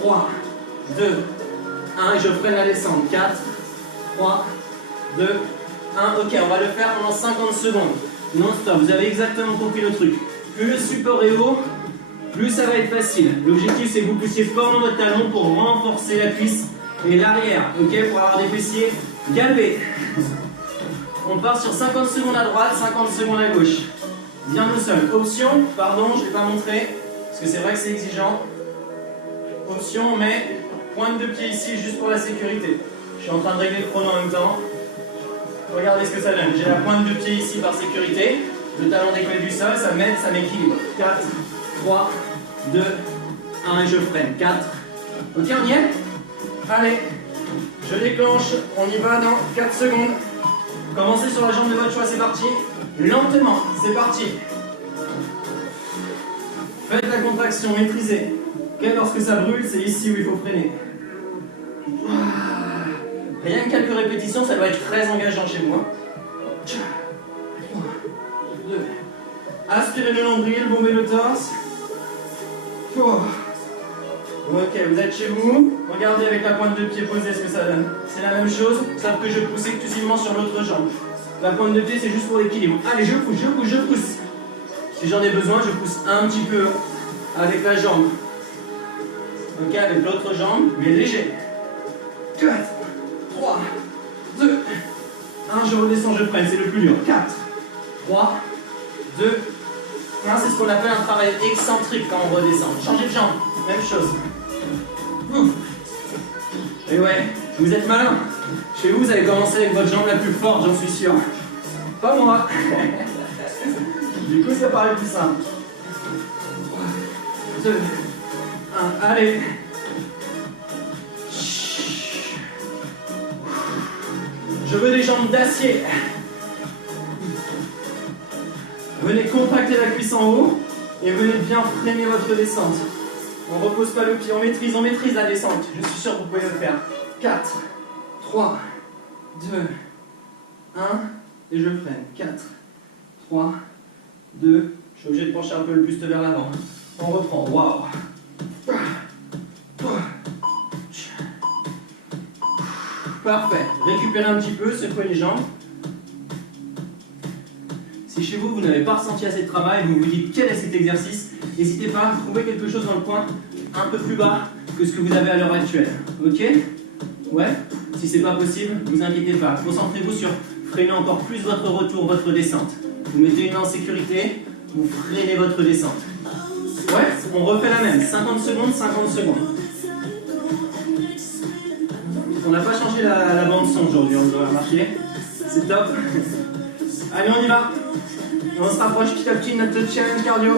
3, 2, 1. Et je freine la descente. 4, 3, 2, 1. Ok, on va le faire pendant 50 secondes. Non-stop. Vous avez exactement compris le truc. Plus le support est haut, plus ça va être facile. L'objectif, c'est que vous puissiez former votre talon pour renforcer la cuisse et l'arrière, ok, pour avoir des fessiers galbés. On part sur 50 secondes à droite, 50 secondes à gauche. Bien au sol. Option, pardon, je ne l'ai pas montré, parce que c'est vrai que c'est exigeant. Option, on met pointe de pied ici, juste pour la sécurité. Je suis en train de régler le chrono en même temps. Regardez ce que ça donne. J'ai la pointe de pied ici par sécurité. Le talon décollé du sol, ça m'aide, ça m'équilibre. 4, 3, 2, 1 et je freine. 4. Ok, on y est? Allez, je déclenche, on y va dans 4 secondes. Commencez sur la jambe de votre choix, c'est parti. Lentement, c'est parti. Faites la contraction, maîtrisez. Ok, lorsque ça brûle, c'est ici où il faut freiner. Rien que quelques répétitions, ça doit être très engageant chez moi. 3, 2. Aspirez le nombril, bombez le torse. Ok, vous êtes chez vous. Regardez avec la pointe de pied posée ce que ça donne. C'est la même chose, sauf que je pousse exclusivement sur l'autre jambe. La pointe de pied, c'est juste pour l'équilibre. Allez, je pousse, je pousse, je pousse. Si j'en ai besoin, je pousse un petit peu avec la jambe. Ok, avec l'autre jambe, mais léger. 4, 3, 2, 1, je redescends, je freine, c'est le plus dur. 4, 3, 2, 1, c'est ce qu'on appelle un travail excentrique quand on redescend. Changez de jambe, même chose. Ouf. Et ouais, vous êtes malin. Chez vous, vous avez commencé avec votre jambe la plus forte, j'en suis sûr. Pas moi. Du coup, ça paraît plus simple. 3, 2, 1, allez. Je veux des jambes d'acier. Venez contracter la cuisse en haut et venez bien freiner votre descente. On ne repose pas le pied, on maîtrise la descente. Je suis sûr que vous pouvez le faire. 4, 3, 2, 1, et je freine. 4, 3, 2, je suis obligé de pencher un peu le buste vers l'avant. On reprend, waouh. Parfait, récupérez un petit peu, secouez les jambes. Si chez vous, vous n'avez pas ressenti assez de travail, vous vous dites quel est cet exercice, n'hésitez pas à trouver quelque chose dans le coin un peu plus bas que ce que vous avez à l'heure actuelle. Ok? Ouais? Si c'est pas possible, ne vous inquiétez pas. Concentrez-vous sur freiner encore plus votre retour, votre descente. Vous mettez une main en sécurité, vous freinez votre descente. Ouais? On refait la même. 50 secondes, 50 secondes. On n'a pas changé la bande son aujourd'hui, on doit remarquer. C'est top. Allez, on y va. Et on se rapproche petit à petit de notre challenge cardio.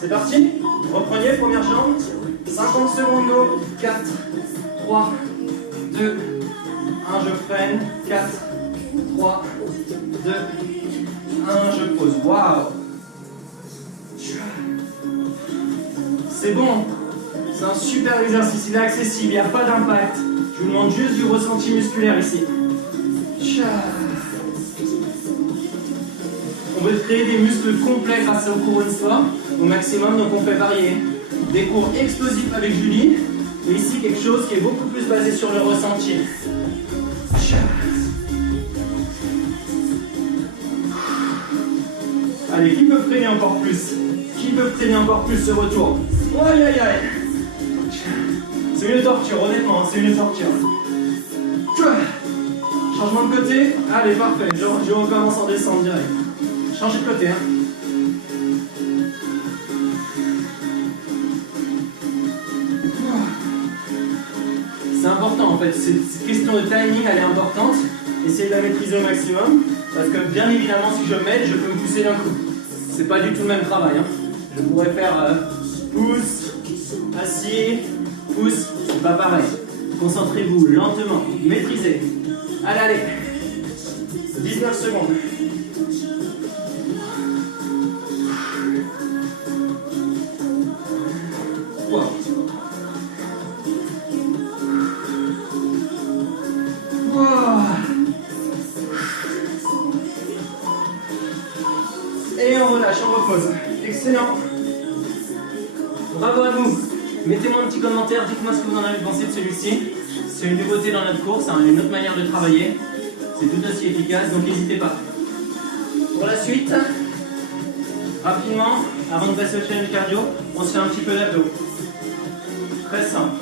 C'est parti. Reprenez, première jambe. 50 secondes d'eau. 4, 3, 2, 1, je freine. 4, 3, 2, 1, je pose. Waouh. C'est bon. C'est un super exercice, il est accessible, il n'y a pas d'impact. Je vous demande juste du ressenti musculaire ici. On veut créer des muscles complets grâce au cours une fois, au maximum, donc on fait varier. Des cours explosifs avec Julie, et ici quelque chose qui est beaucoup plus basé sur le ressenti. Allez, qui peut freiner encore plus? Qui peut freiner encore plus ce retour? Aïe aïe aïe. C'est une torture, honnêtement, c'est une torture. Changement de côté. Allez, parfait. Je recommence en descendre direct. Changez de côté. Hein. C'est important en fait. Cette question de timing, elle est importante. Essayez de la maîtriser au maximum. Parce que bien évidemment, si je m'aide, je peux me pousser d'un coup. C'est pas du tout le même travail. Hein. Je pourrais faire pouce, assis, pouce, c'est pas pareil. Concentrez-vous lentement, maîtrisez. Allez, allez. 19 secondes. Wow. Wow. Et on relâche, on repose. Excellent. Bravo à vous. Mettez-moi un petit commentaire, dites-moi ce que vous en avez pensé de celui-ci. C'est une nouveauté dans notre cours, c'est une autre manière de travailler. C'est tout aussi efficace, donc n'hésitez pas. Pour la suite, rapidement, avant de passer au challenge cardio, on se fait un petit peu d'abdos. Très simple.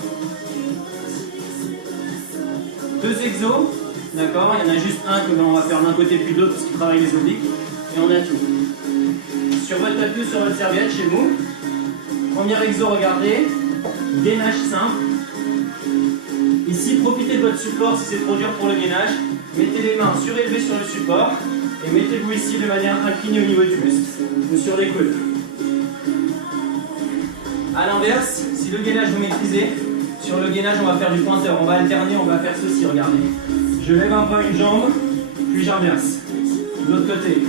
2 exos, d'accord? Il y en a juste un que l'on va faire d'un côté puis de l'autre parce qu'il travaille les obliques. Et on a tout. Sur votre tapis ou sur votre serviette chez vous. Premier exo, regardez. Gainage simple. Ici, profitez de votre support si c'est trop dur pour le gainage. Mettez les mains surélevées sur le support et mettez-vous ici de manière inclinée au niveau du buste ou sur les coudes. A l'inverse, si le gainage vous maîtrisez, sur le gainage on va faire du pointeur, on va alterner, on va faire ceci, regardez. Je lève un peu une jambe, puis j'inverse. De l'autre côté,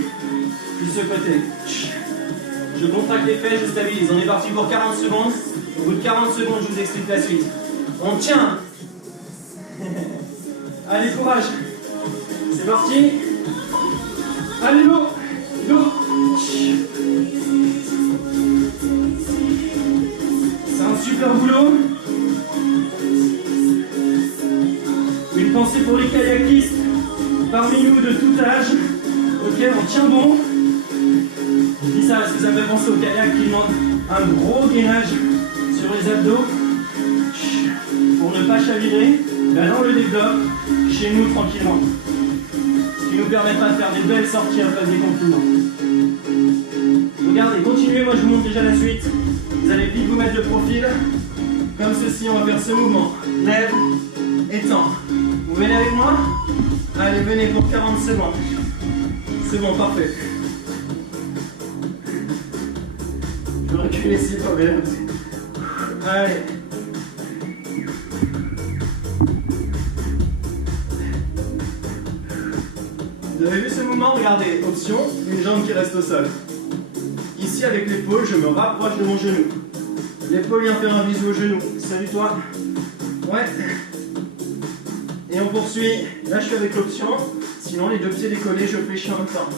puis ce côté. Je contracte les fesses, je stabilise. On est parti pour 40 secondes. Au bout de 40 secondes, je vous explique la suite. On tient. Allez, courage. C'est parti. Allez, l'eau. L'eau. C'est un super boulot. Une une pensée pour les kayakistes parmi nous de tout âge. Ok, on tient bon. Je dis ça parce que ça me fait penser aux kayaks qui demandent un gros gainage sur les abdos pour ne pas chavirer. Ben on le développe chez nous tranquillement. Ce qui nous permettra de faire des belles sorties après des confinements. Regardez, continuez, moi je vous montre déjà la suite. Vous allez vite vous mettre de profil. Comme ceci, on va faire ce mouvement. Lève, étends. Vous venez avec moi? Allez, venez pour 40 secondes. C'est bon, parfait. Je vais reculer si pas bien. Allez. Vous avez vu ce mouvement? Regardez, option, une jambe qui reste au sol. Ici, avec l'épaule, je me rapproche de mon genou. L'épaule vient faire un bisou au genou. Salut toi. Ouais. Et on poursuit. Là, je suis avec l'option. Sinon, les deux pieds décollés, je fléchis en même temps.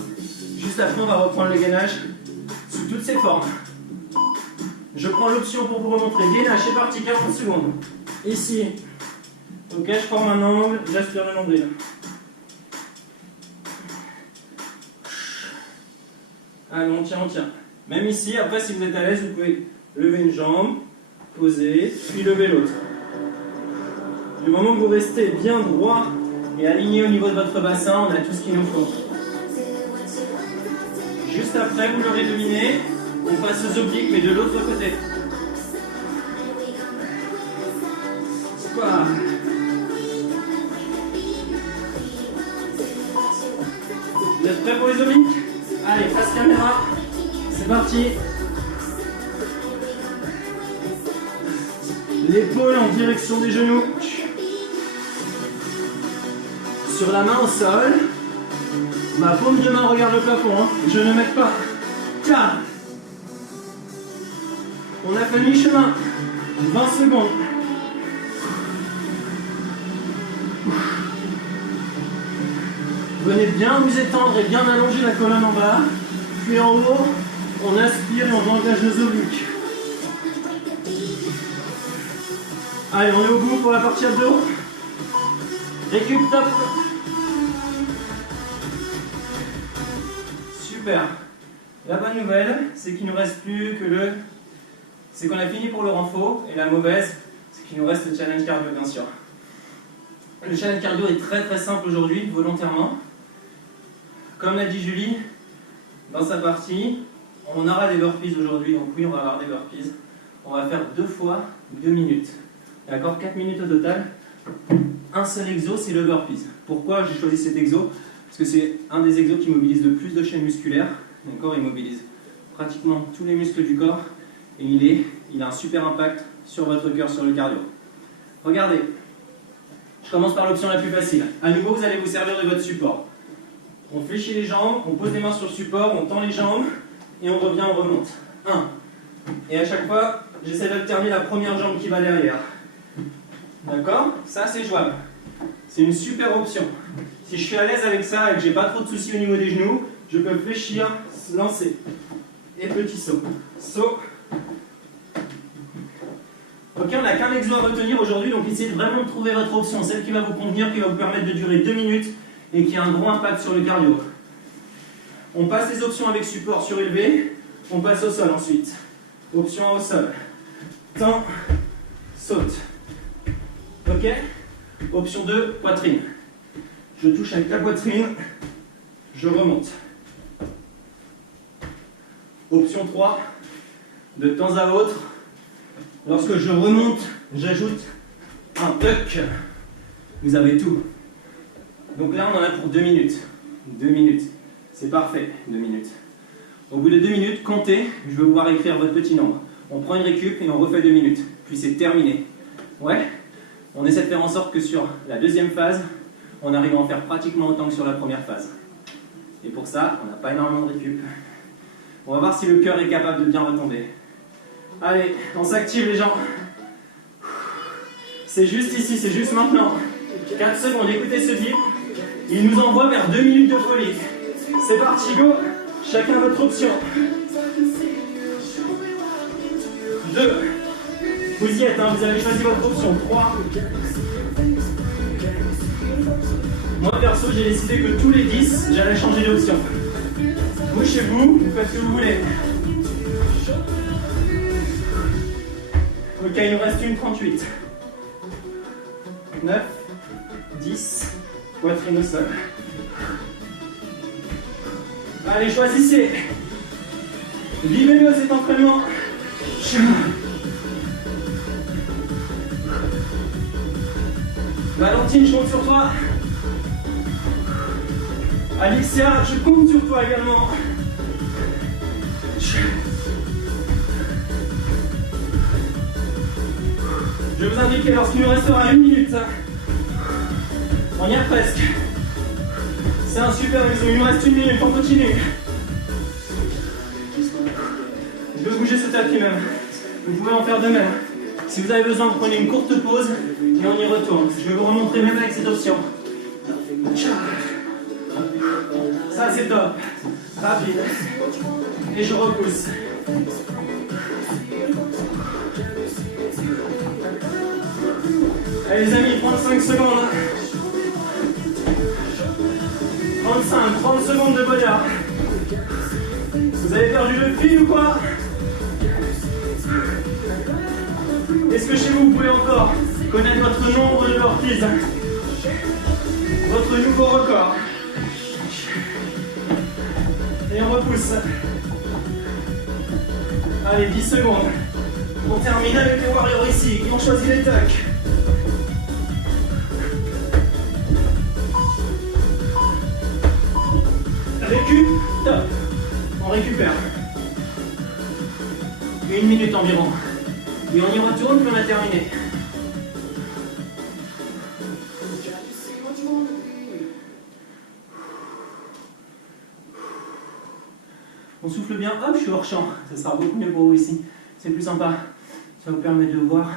Juste après, on va reprendre le gainage sous toutes ses formes. Je prends l'option pour vous remontrer. Gainage, c'est parti, 40 secondes. Ici. Ok, je forme un angle, j'aspire le nombril. Allez, on tient, on tient. Même ici, après, si vous êtes à l'aise, vous pouvez lever une jambe, poser, puis lever l'autre. Du moment que vous restez bien droit et aligné au niveau de votre bassin, on a tout ce qu'il nous faut. Juste après, vous l'aurez deviné, on passe aux obliques, mais de l'autre côté. Voilà. Vous êtes prêts pour les obliques? Allez, face caméra, c'est parti. L'épaule en direction des genoux. Sur la main au sol. Ma paume de main regarde le plafond. Hein. Je ne mets pas. 4. On a fait mi-chemin. 20 secondes. Venez bien vous étendre et bien allonger la colonne en bas. Puis en haut, on inspire et on engage nos obliques. Allez, on est au bout pour la partie abdos. Récup top. Super. La bonne nouvelle, c'est qu'il ne nous reste plus que le... C'est qu'on a fini pour le renfort. Et la mauvaise, c'est qu'il nous reste le challenge cardio, bien sûr. Le challenge cardio est très très simple aujourd'hui, volontairement. Comme l'a dit Julie, dans sa partie, on aura des burpees aujourd'hui. Donc oui, on va avoir des burpees. On va faire 2 fois 2 minutes. D'accord, 4 minutes au total. Un seul exo, c'est le burpees. Pourquoi j'ai choisi cet exo? Parce que c'est un des exos qui mobilise le plus de chaînes musculaires. D'accord, il mobilise pratiquement tous les muscles du corps. Et il a un super impact sur votre cœur, sur le cardio. Regardez, je commence par l'option la plus facile. À nouveau, vous allez vous servir de votre support. On fléchit les jambes, on pose les mains sur le support, on tend les jambes et on revient, on remonte. 1. Et à chaque fois, j'essaie d'alterner la première jambe qui va derrière. D'accord? Ça, c'est jouable. C'est une super option. Si je suis à l'aise avec ça et que j'ai pas trop de soucis au niveau des genoux, je peux fléchir, lancer. Et petit saut. Saut. Ok, on n'a qu'un exo à retenir aujourd'hui, donc essayez vraiment de trouver votre option, celle qui va vous convenir, qui va vous permettre de durer 2 minutes et qui a un gros impact sur le cardio. On passe les options avec support surélevé, on passe au sol ensuite. Option au sol. Tend, saute. Ok? Option 2, poitrine. Je touche avec la poitrine, je remonte. Option 3, de temps à autre, lorsque je remonte, j'ajoute un tuck. Vous avez tout. Donc là, on en a pour 2 minutes. 2 minutes. C'est parfait, 2 minutes. Au bout de 2 minutes, comptez, je vais vous voir écrire votre petit nombre. On prend une récup et on refait 2 minutes. Puis c'est terminé. Ouais? On essaie de faire en sorte que sur la deuxième phase, on arrive à en faire pratiquement autant que sur la première phase. Et pour ça, on n'a pas énormément de récup. On va voir si le cœur est capable de bien retomber. Allez, on s'active les gens. C'est juste ici, c'est juste maintenant. 4 secondes, écoutez ce bip. Il nous envoie vers 2 minutes de folie. C'est parti, go. Chacun votre option. 2. Vous y êtes, hein, vous avez choisi votre option. 3. Moi perso, j'ai décidé que tous les 10, j'allais changer d'option. Vous, chez vous, vous faites ce que vous voulez. Ok, il nous reste une 38. 9, 10, poitrine au sol. Allez, choisissez. Vivez-le cet entraînement. Valentine, je compte sur toi. Alexia, je compte sur toi également. Je vais vous indiquer lorsqu'il nous restera 1 minute. On y est presque. C'est un super bisou, il nous reste 1 minute, on continue. Je vais bouger ce tapis même. Vous pouvez en faire de même. Si vous avez besoin, vous prenez une courte pause et on y retourne. Je vais vous remontrer même avec cette option. Ça c'est top. Rapide. Et je repousse. Allez les amis, 35 secondes. 35, 30 secondes de bonheur. Vous avez perdu le fil ou quoi? Est-ce que chez vous, vous pouvez encore connaître votre nombre de burpees? Votre nouveau record. Et on repousse. Allez, 10 secondes. On termine avec les warriors ici, qui ont choisi les tucks. Récup, top. On récupère. 1 minute environ. Et on y retourne, puis on a terminé. On souffle bien, hop, je suis hors champ. Ça sera beaucoup mieux pour vous ici. C'est plus sympa. Ça vous permet de voir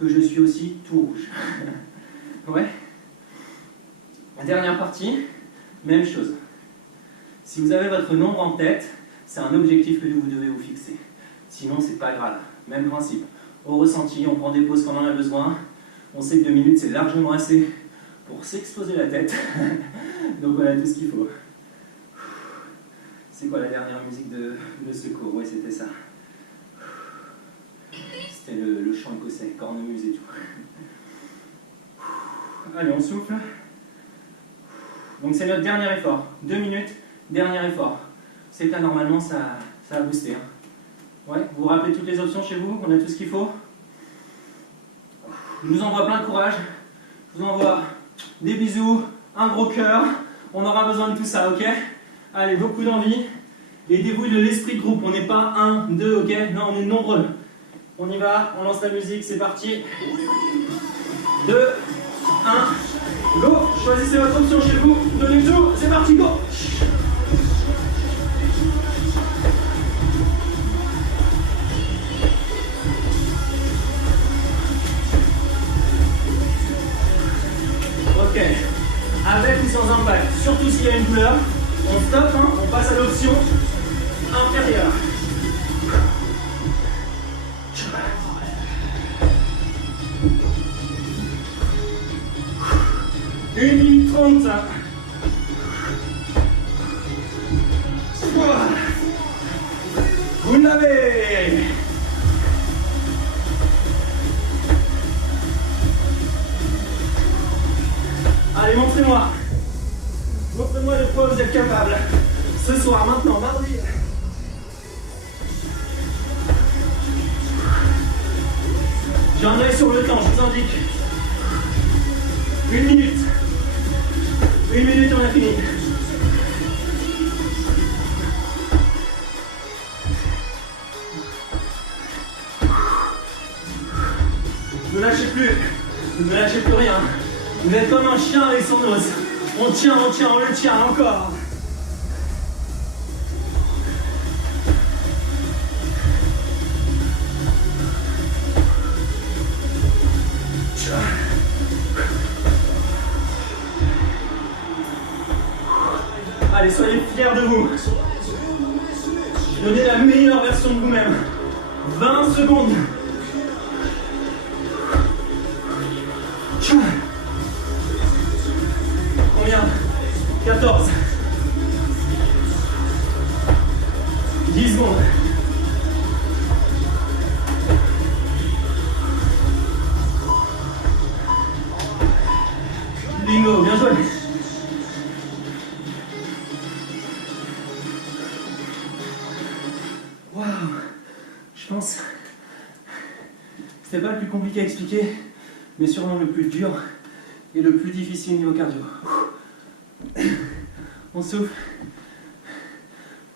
que je suis aussi tout rouge. Ouais. La dernière partie, même chose. Si vous avez votre nombre en tête, c'est un objectif que vous devez vous fixer. Sinon, c'est pas grave. Même principe. Au ressenti, on prend des pauses quand on en a besoin. On sait que 2 minutes, c'est largement assez pour s'exploser la tête. Donc voilà tout ce qu'il faut. C'est quoi la dernière musique de secours? Ouais, c'était ça. C'était le chant écossais, cornemuse et tout. Allez, on souffle. Donc c'est notre dernier effort. 2 minutes, dernier effort. C'est que là, normalement, ça a boosté. Hein. Ouais, vous vous rappelez toutes les options chez vous? On a tout ce qu'il faut? Je vous envoie plein de courage. Je vous envoie des bisous, un gros cœur. On aura besoin de tout ça, ok? Allez, beaucoup d'envie. Aidez-vous de l'esprit de groupe. On n'est pas 1, 2, ok? Non, on est nombreux. On y va, on lance la musique, c'est parti. 2, 1, go! Choisissez votre option chez vous. Donnez tout, c'est parti, go! Ok. Avec ou sans impact. Surtout s'il y a une douleur, on stoppe, hein, on passe à l'option inférieure. 1 minute 30. Vous l'avez. Allez, montrez-moi. Montrez-moi de quoi vous êtes capable. Ce soir, maintenant, mardi. J'ai un œil sur le temps, je vous indique. 1 minute. 1 minute, on a fini. Ne lâchez plus. Ne lâchez plus rien. Vous êtes comme un chien avec son os. On tient, on le tient encore. Allez, soyez fiers de vous. Donnez la meilleure version de vous-même. 20 secondes. Combien? 14. 10 secondes. Bingo, bien joué. Waouh, je pense que c'était pas le plus compliqué à expliquer, mais sûrement le plus dur et le plus difficile niveau cardio. On souffle.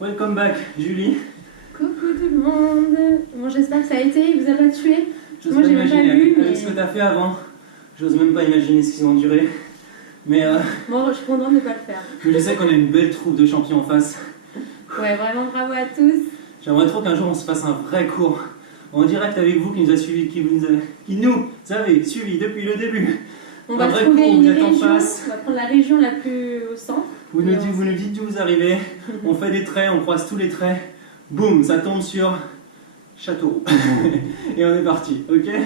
Welcome back, Julie. Coucou tout le monde. Bon, j'espère que ça a été, il vous a pas tué. J'ose Moi, pas j'ai même imaginer pas vu, avec mais... ce que tu as fait avant. J'ose même pas imaginer ce qu'ils ont enduré. Mais Bon, je suis contente de ne pas le faire. je sais qu'on a une belle troupe de champions en face. Ouais, vraiment bravo à tous. J'aimerais trop qu'un jour on se fasse un vrai cours en direct avec vous qui nous a suivis, qui nous avez suivis depuis le début. On Un va vrai trouver cours où une vous êtes en région, face. on va prendre la région la plus au centre. Vous nous dites d'où vous arrivez, on fait des traits, on croise tous les traits, boum, ça tombe sur Châteauroux. Et on est parti, ok ? Ouais.